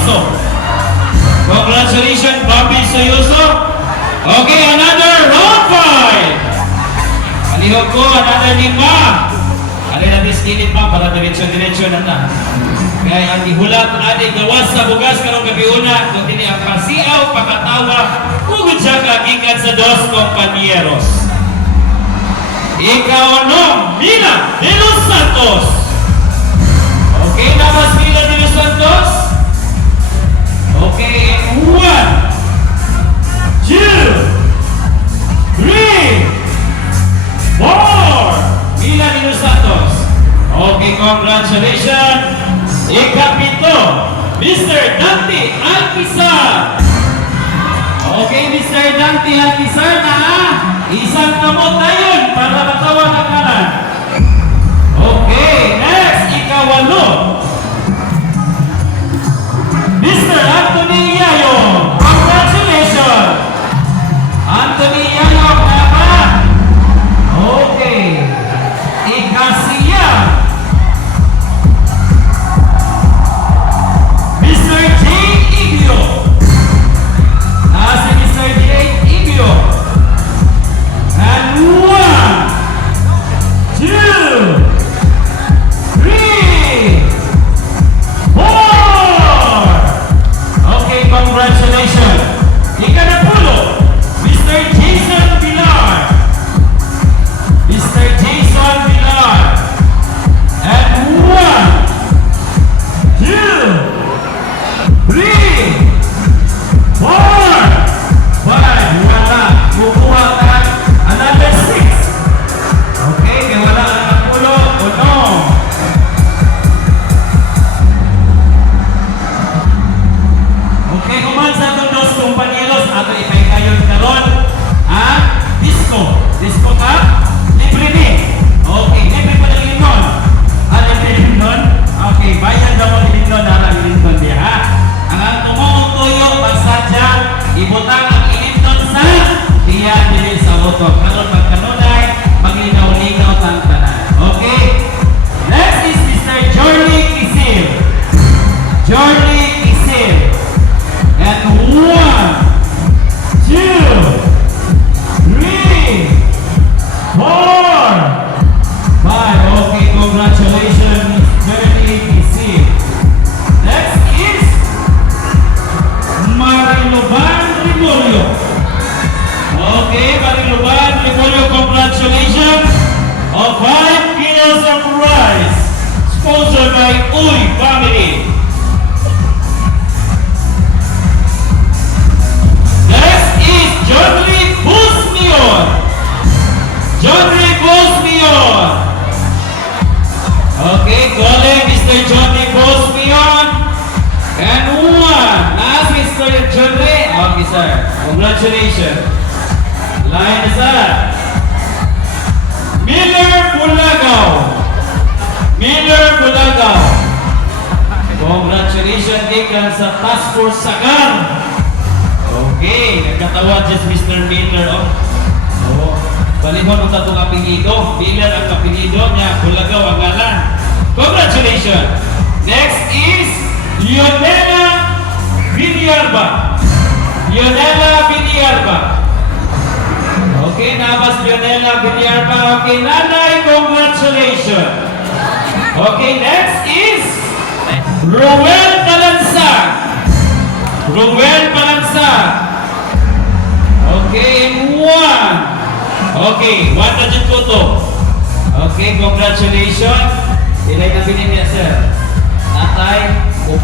Soyoso. Congratulations, Bobby Soyoso. Okay, another round 5. Alihog ko, another 5. Alin natin skillet pa para diretsyo-diretsyo na ta. Kaya ang ihulat adi gawas sa bugas karong gabi una kung dili ang pasiaw, pakatawa, ugod siya kagikan sa dos kompanyeros. Ikaw ano? Mila de los Santos. Okay, namas Mila de los Santos. Okay, 1, 2, 3, 4. Mila de los Santos. Okay, congratulations. Ikapito, Mr. Dante Alpizar. Okay, Mr. Dante Alpizar na isang kamot na yun para matawag ang kanan. Okay, next, ikawalo. Mr. Anthony Yayo. Congratulations. Anthony Yayo, kaya. Okay. Ikasiya. Mr. J. Ibio. Nasa Mr. J. Ibio. And 1, 2, 3, 4. Okay, congratulations. Ikanapulo, Mr. Jason Pilar. Mr. Jason Pilar. And 1, 2, 3, 4, 5. Wala. Kukuha ka. Another 6. Okay, kaya wala ka ng pulo. O no. Okay, kumansa itong dos kompanyeros. Ato ipay kayo karon. Disco. Disco ka? Libre ni. Okay, libre pa ng limon. Libre limon? Okay, bayan daw ang limon. Limon diya ha. Ang tumong tuyo, pasadya, ibutang ang limon sa diyan din sa auto. Karon magkanunay, maglinaw-linaw ang tanan. Okay? Next is Mr. Jorly Kisil. Jorly Kisil. And 1, 2, 3, 4, 5. Okay, congratulations, Jorly Kisil. Next is Mariloban Rimolio. Okay, Mariloban Rimolio, congratulations on 5 kilos of rice, sponsored by Uy Family. Next is Johnny Busmion. Johnny Busmion. Okay, calling Mr. Johnny Busmion. And 1. As Mr. Johnny. Okay, sir. Congratulations. Line is up. Miller Bulagaw. Miller Bulagaw. Congratulations gikan sa Task Force Sagan. Okay, nagkatawa just Mr. Miller. Oh. Balimon ang tatong apelido. Miller ang apelido niya. Bulagaw ang ngalan. Congratulations. Next is Lionela Villarba. Lionela Villarba. Okay, nabas Lionela Villarba. Okay, nanay, congratulations. Okay, next is Roel Balanza. Roel Balanza. Okay, 1. Okay, 1 na dyan po to. Okay, congratulations. Ilay na binin niya, sir. Natay, 4.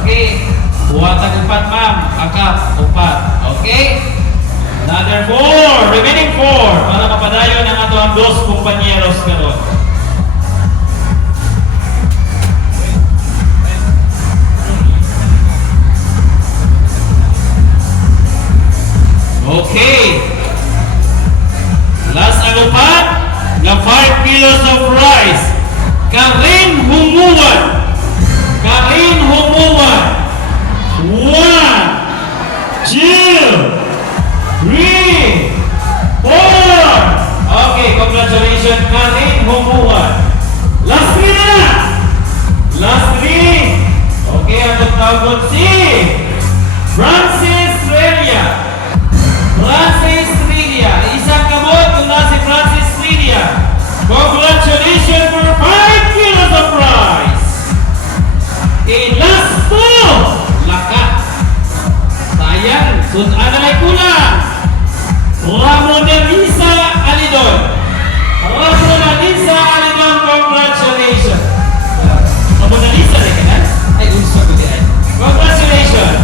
Okay, buwatan 4, ma'am. Akap, 4. Okay. Another 4. Remaining 4. Para mapadayon ang ato ang dos kompanyeros karon. Okay. Last ang 4 na 5 kilos of rice. Karin Humuan. Karin Humuan. 1, 2, 3, 4. Okay, congratulations, Karin Humuan. Last 3 na. Last 3. Okay, ang Kung ano na kulang? Ramonelisa Alidon. Ramonelisa Alidon, congratulations. Ramonelisa na ka na? Ay, gusto ko din. Congratulations.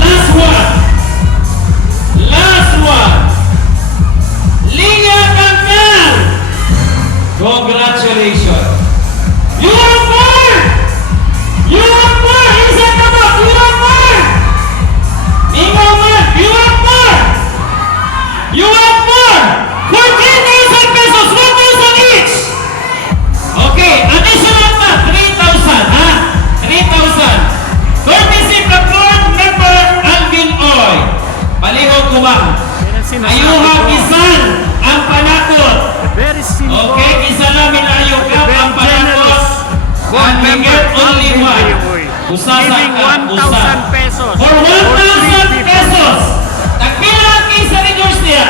Last one. Last one. Linya Kankan. Congratulations. You are born! You are born! Isa ka ba? You are born! Ikaw man! You are born! You are born! 14,000 pesos! 1,000 each! Okay, additional na! 3,000, ha? 3,000. Courtesy from board member Alvin Oy. Palihog kumang. Ayuhang isan ang panakot. Very simple. Okay, isa namin ayok ka ang panakot. And we get only one. Usa sa Giving ka, 1,000 pesos. For 1,000 pesos. Nagpila ang isa ni George niya.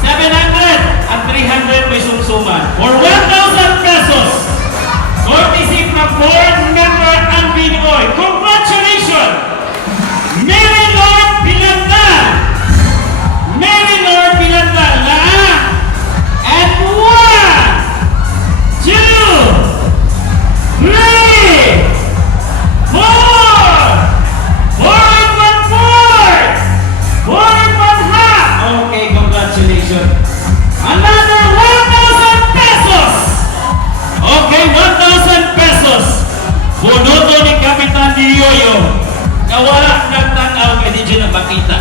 700 at 300 may sumsuman. For 1,000 pesos. Courtesy from board member Alvin Oy. Congratulations! Mary Lord Pilantan. Mary Lord Pilantan. Laang. And 1, 2, 3, 4! 4 and 1/4! 4 and 1/2! Okay, congratulations. Another 1,000 pesos! Okay, 1,000 pesos. Bunuto ni Kapitan Dioyo. Nawala ng tanaw kay di dyan nakita.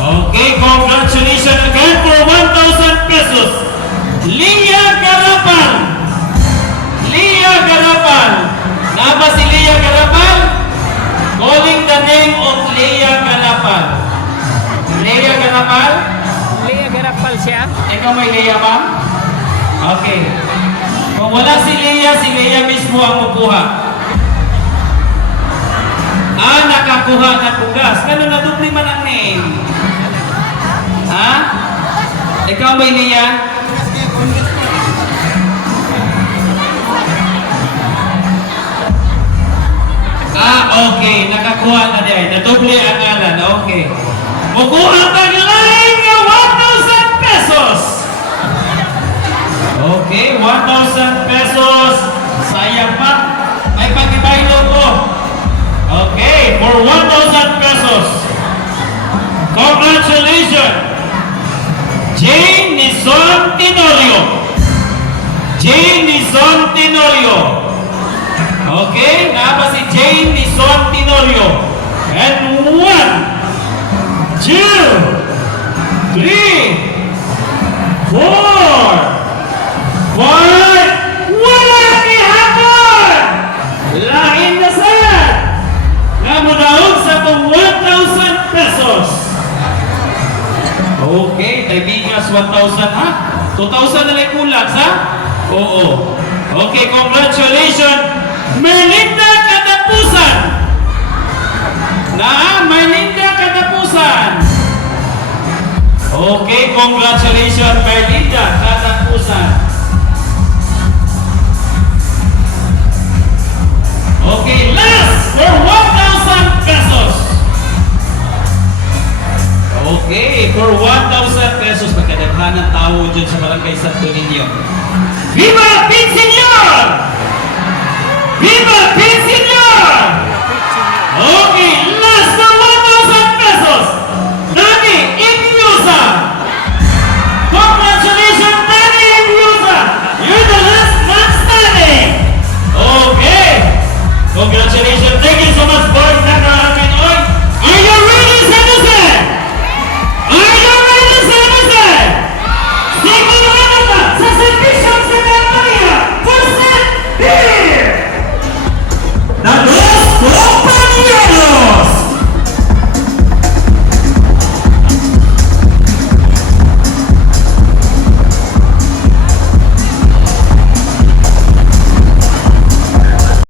Okay, congratulations again for 1,000 pesos. Lia Garapan. Lia Garapan. Naba si Lia Garapan? Calling the name of Lia Garapan. Lia Garapan? Lea Garapal siya. Ikaw may Lia ba? Okay. Kung wala si Lia mismo ang kukuha. Nakakuha ng pugas. Ganun na dupli man ang name. Ha? Ikaw may Lia? Okay. Nakakuha na din. Nadoble ang ngalan. Okay. Kukuha kang line nga 1,000 pesos. Okay, 1,000 pesos. Sayang pa. May pag-ibaylo ko. Okay, for 1,000 pesos. Congratulations. Jane Nizon Tenorio. Jane Nizon Tenorio. Okay, nga si Jane Nizon Tenorio. And 1, 2, 3, 4, 5, wala ni hapon! Lain na sad! Nga mo daog sa itong 1,000 pesos. Okay, kaibigas 1,000 ha? 2,000 na lang kulang sa? Oo. Okay, congratulations! Merlinda Katapusan! Merlinda Katapusan! Okay, congratulations, Merlinda Katapusan! Okay, last for 1,000 pesos! Okay, for 1,000 pesos, magkadaghan ng tao dyan sa Barangay Santo Niño. Viva Pinsinyor! Viva Pinsinyor! Okay,